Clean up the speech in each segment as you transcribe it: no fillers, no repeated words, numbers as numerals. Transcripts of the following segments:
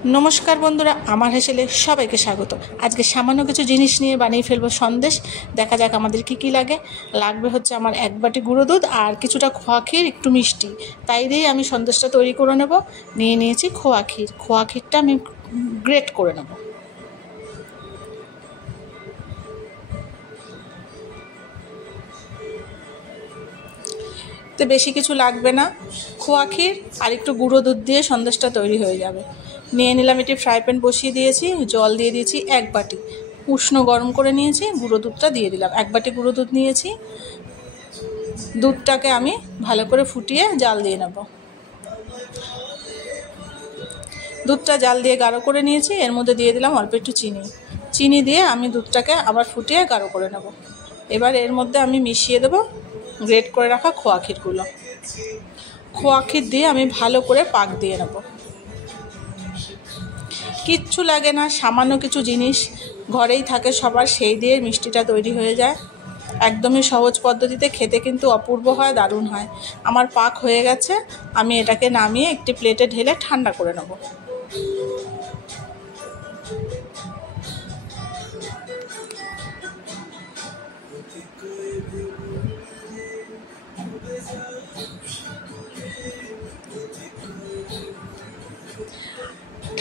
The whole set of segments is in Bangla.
नमस्कार बंधुरा आमार हेसेले सबाइके स्वागत। आज के सामान्य किछु जिनिस निये बानिये फेलबो सन्देश। देखा जाक आमादेर की लागबे। लागबे हच्छे आमार एक बाटी गुঁড়ো दूध और किछुटा खोया क्षीर एकटु मिष्टि, ताई दिये आमी सन्देशटा तैरि करे नेब। निये नियेछि खोया क्षीर। खोया क्षीरटा आमी ग्रेट करे नेब। तो बेशी किछु लागबे ना, खोया क्षीर और एकटु गुঁড়ো दूध दिए सन्देशटा तैरि हये जाबे। নিয়ে নিলাম এটি ফ্রাই প্যান বসিয়ে দিয়েছি, জল দিয়ে দিয়েছি এক বাটি, উষ্ণ গরম করে নিয়েছি, গুঁড়ো দুধটা দিয়ে দিলাম। এক বাটি গুঁড়ো দুধ নিয়েছি, দুধটাকে আমি ভালো করে ফুটিয়ে জাল দিয়ে নেব। দুধটা জাল দিয়ে গাঢ় করে নিয়েছি, এর মধ্যে দিয়ে দিলাম অল্প একটু চিনি। চিনি দিয়ে আমি দুধটাকে আবার ফুটিয়ে গাঢ় করে নেব। এবার এর মধ্যে আমি মিশিয়ে দেব গ্রেট করে রাখা খোয়া ক্ষীরগুলো। খোয়া ক্ষীর দিয়ে আমি ভালো করে পাক দিয়ে নেব। কিচ্ছু লাগে না, সামান্য কিছু জিনিস ঘরেই থাকে সবার, সেই দিয়ে মিষ্টিটা তৈরি হয়ে যায়। একদমই সহজ পদ্ধতিতে, খেতে কিন্তু অপূর্ব হয়, দারুণ হয়। আমার পাক হয়ে গেছে, আমি এটাকে নামিয়ে একটি প্লেটে ঢেলে ঠান্ডা করে নেব।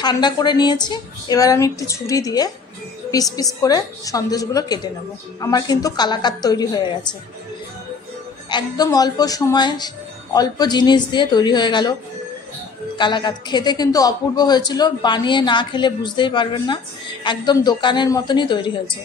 ঠান্ডা করে নিয়েছি, এবার আমি একটি ছুরি দিয়ে পিস পিস করে সন্দেশগুলো কেটে নেব। আমার কিন্তু কালাকাত তৈরি হয়ে গেছে। একদম অল্প সময় অল্প জিনিস দিয়ে তৈরি হয়ে গেল কালাকাত। খেতে কিন্তু অপূর্ব হয়েছিল, বানিয়ে না খেলে বুঝতেই পারবেন না। একদম দোকানের মতনই তৈরি হয়েছে।